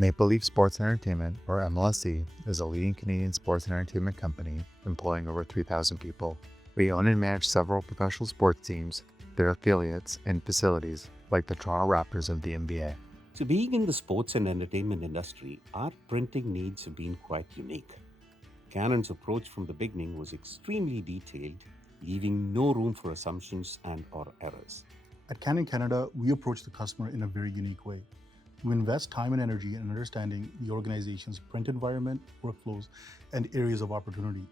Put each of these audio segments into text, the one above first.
Maple Leaf Sports and Entertainment, or MLSE, is a leading Canadian sports and entertainment company employing over 3,000 people. We own and manage several professional sports teams, their affiliates, and facilities, like the Toronto Raptors of the NBA. So, being in the sports and entertainment industry, our printing needs have been quite unique. Canon's approach from the beginning was extremely detailed, leaving no room for assumptions and/or errors. At Canon Canada, we approach the customer in a very unique way. We invest time and energy in understanding the organization's print environment, workflows, and areas of opportunity.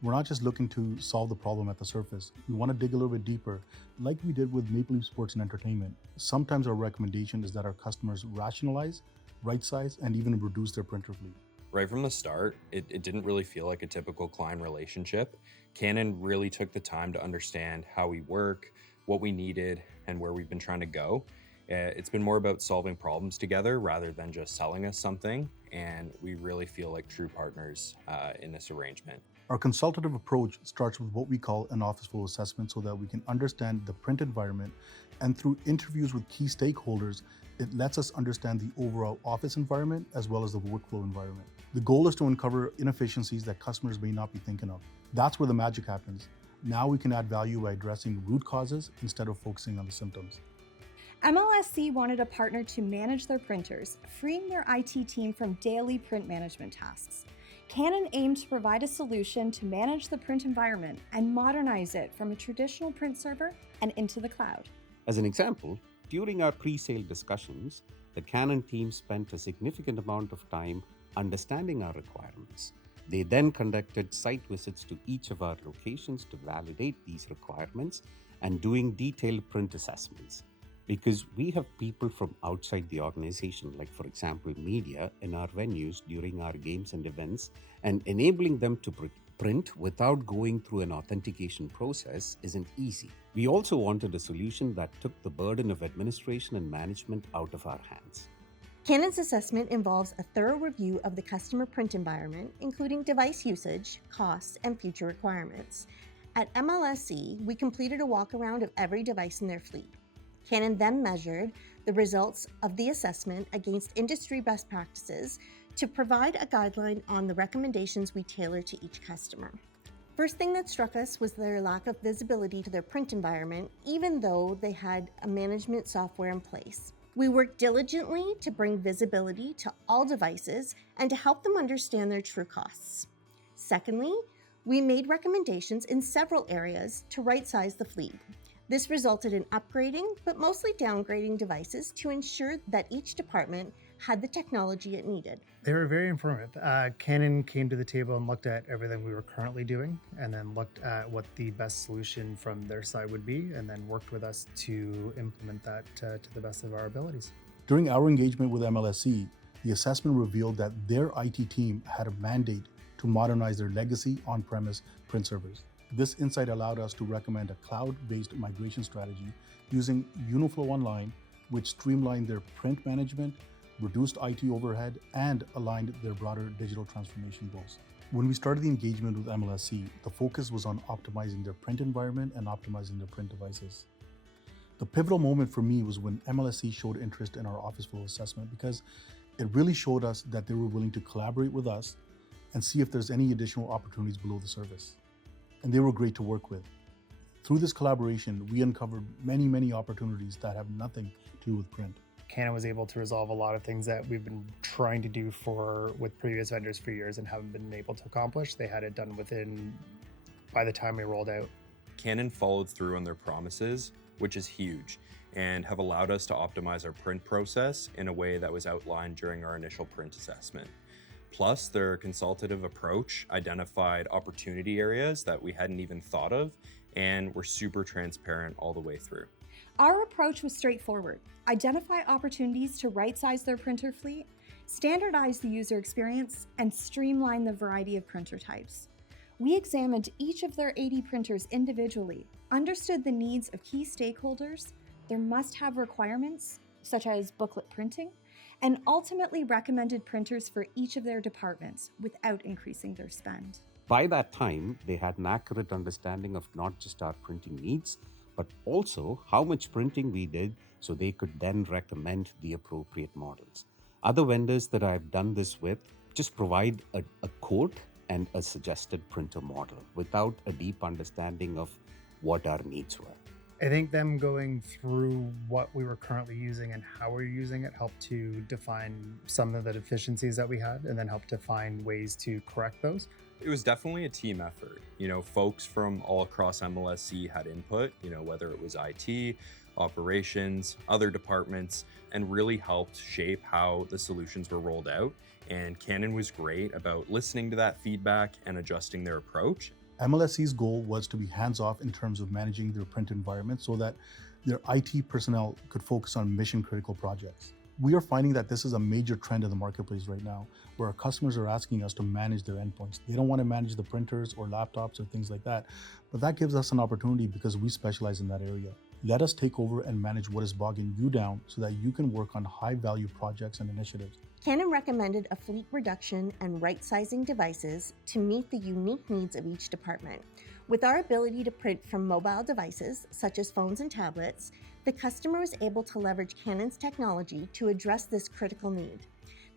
We're not just looking to solve the problem at the surface. We want to dig a little bit deeper, like we did with Maple Leaf Sports and Entertainment. Sometimes our recommendation is that our customers rationalize, right-size, and even reduce their printer fleet. Right from the start, it didn't really feel like a typical client relationship. Canon really took the time to understand how we work, what we needed, and where we've been trying to go. It's been more about solving problems together rather than just selling us something, and we really feel like true partners in this arrangement. Our consultative approach starts with what we call an office flow assessment so that we can understand the print environment, and through interviews with key stakeholders, it lets us understand the overall office environment as well as the workflow environment. The goal is to uncover inefficiencies that customers may not be thinking of. That's where the magic happens. Now we can add value by addressing root causes instead of focusing on the symptoms. MLSE wanted a partner to manage their printers, freeing their IT team from daily print management tasks. Canon aimed to provide a solution to manage the print environment and modernize it from a traditional print server and into the cloud. As an example, during our pre-sale discussions, the Canon team spent a significant amount of time understanding our requirements. They then conducted site visits to each of our locations to validate these requirements and doing detailed print assessments. Because we have people from outside the organization, like for example, media in our venues during our games and events, and enabling them to print without going through an authentication process isn't easy. We also wanted a solution that took the burden of administration and management out of our hands. Canon's assessment involves a thorough review of the customer print environment, including device usage, costs, and future requirements. At MLSE, we completed a walk-around of every device in their fleet. Canon then measured the results of the assessment against industry best practices to provide a guideline on the recommendations we tailor to each customer. First thing that struck us was their lack of visibility to their print environment, even though they had a management software in place. We worked diligently to bring visibility to all devices and to help them understand their true costs. Secondly, we made recommendations in several areas to right-size the fleet. This resulted in upgrading, but mostly downgrading devices to ensure that each department had the technology it needed. They were very informative. Canon came to the table and looked at everything we were currently doing, and then looked at what the best solution from their side would be, and then worked with us to implement that to the best of our abilities. During our engagement with MLSE, the assessment revealed that their IT team had a mandate to modernize their legacy on-premise print servers. This insight allowed us to recommend a cloud-based migration strategy using Uniflow Online, which streamlined their print management, reduced IT overhead, and aligned their broader digital transformation goals. When we started the engagement with MLSE, the focus was on optimizing their print environment and optimizing their print devices. The pivotal moment for me was when MLSE showed interest in our office flow assessment, because it really showed us that they were willing to collaborate with us and see if there's any additional opportunities below the surface. And they were great to work with. Through this collaboration, we uncovered many opportunities that have nothing to do with print. Canon was able to resolve a lot of things that we've been trying to do with previous vendors for years and haven't been able to accomplish. They had it done by the time we rolled out. Canon followed through on their promises, which is huge, and have allowed us to optimize our print process in a way that was outlined during our initial print assessment. Plus, their consultative approach identified opportunity areas that we hadn't even thought of, and were super transparent all the way through. Our approach was straightforward: identify opportunities to right-size their printer fleet, standardize the user experience, and streamline the variety of printer types. We examined each of their 80 printers individually, understood the needs of key stakeholders, their must-have requirements, such as booklet printing, and ultimately recommended printers for each of their departments without increasing their spend. By that time, they had an accurate understanding of not just our printing needs, but also how much printing we did, so they could then recommend the appropriate models. Other vendors that I've done this with just provide a quote and a suggested printer model without a deep understanding of what our needs were. I think them going through what we were currently using and how we were using it helped to define some of the deficiencies that we had and then helped to find ways to correct those. It was definitely a team effort. Folks from all across MLSE had input, whether it was IT, operations, other departments, and really helped shape how the solutions were rolled out. And Canon was great about listening to that feedback and adjusting their approach. MLSE's goal was to be hands-off in terms of managing their print environment so that their IT personnel could focus on mission-critical projects. We are finding that this is a major trend in the marketplace right now, where our customers are asking us to manage their endpoints. They don't want to manage the printers or laptops or things like that, but that gives us an opportunity because we specialize in that area. Let us take over and manage what is bogging you down so that you can work on high-value projects and initiatives. Canon recommended a fleet reduction and right-sizing devices to meet the unique needs of each department. With our ability to print from mobile devices, such as phones and tablets, the customer was able to leverage Canon's technology to address this critical need.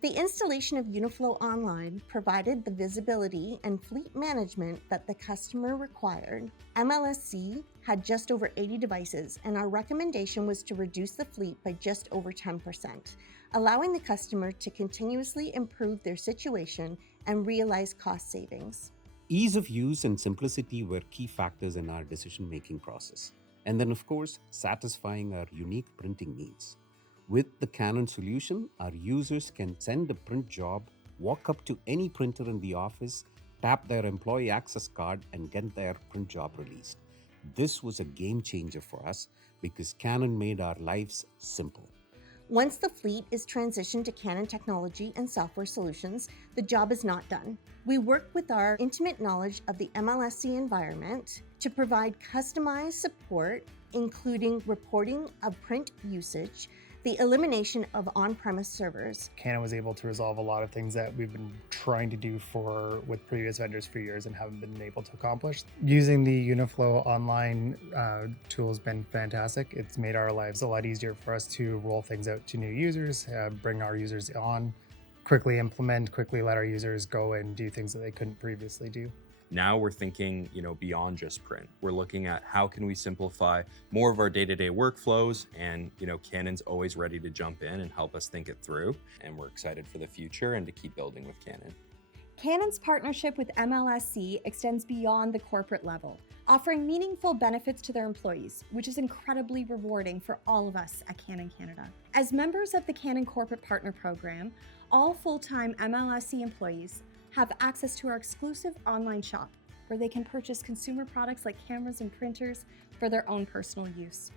The installation of Uniflow Online provided the visibility and fleet management that the customer required. MLSE had just over 80 devices, and our recommendation was to reduce the fleet by just over 10%, allowing the customer to continuously improve their situation and realize cost savings. Ease of use and simplicity were key factors in our decision-making process. And then, of course, satisfying our unique printing needs. With the Canon solution, our users can send a print job, walk up to any printer in the office, tap their employee access card, and get their print job released. This was a game changer for us because Canon made our lives simple. Once the fleet is transitioned to Canon technology and software solutions, the job is not done. We work with our intimate knowledge of the MLSE environment to provide customized support, including reporting of print usage, the elimination of on-premise servers. Canon was able to resolve a lot of things that we've been trying to do with previous vendors for years and haven't been able to accomplish. Using the Uniflow online tool has been fantastic. It's made our lives a lot easier for us to roll things out to new users, bring our users on, quickly implement, quickly let our users go and do things that they couldn't previously do. Now we're thinking, beyond just print. We're looking at how can we simplify more of our day-to-day workflows, and Canon's always ready to jump in and help us think it through. And we're excited for the future and to keep building with Canon. Canon's partnership with MLSE extends beyond the corporate level, offering meaningful benefits to their employees, which is incredibly rewarding for all of us at Canon Canada. As members of the Canon Corporate Partner Program, all full-time MLSE employees have access to our exclusive online shop where they can purchase consumer products like cameras and printers for their own personal use.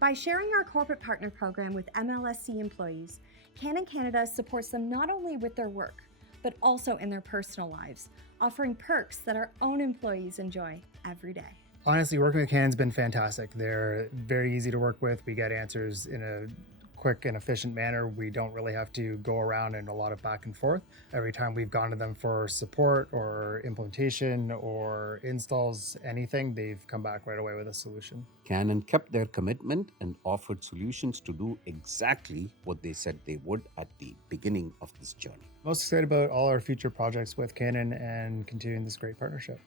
By sharing our corporate partner program with MLSE employees, Canon Canada supports them not only with their work, but also in their personal lives, offering perks that our own employees enjoy every day. Honestly, working with Canon's been fantastic. They're very easy to work with. We get answers in a quick and efficient manner. We don't really have to go around and a lot of back and forth. Every time we've gone to them for support or implementation or installs, anything, they've come back right away with a solution. Canon kept their commitment and offered solutions to do exactly what they said they would at the beginning of this journey. Most excited about all our future projects with Canon and continuing this great partnership.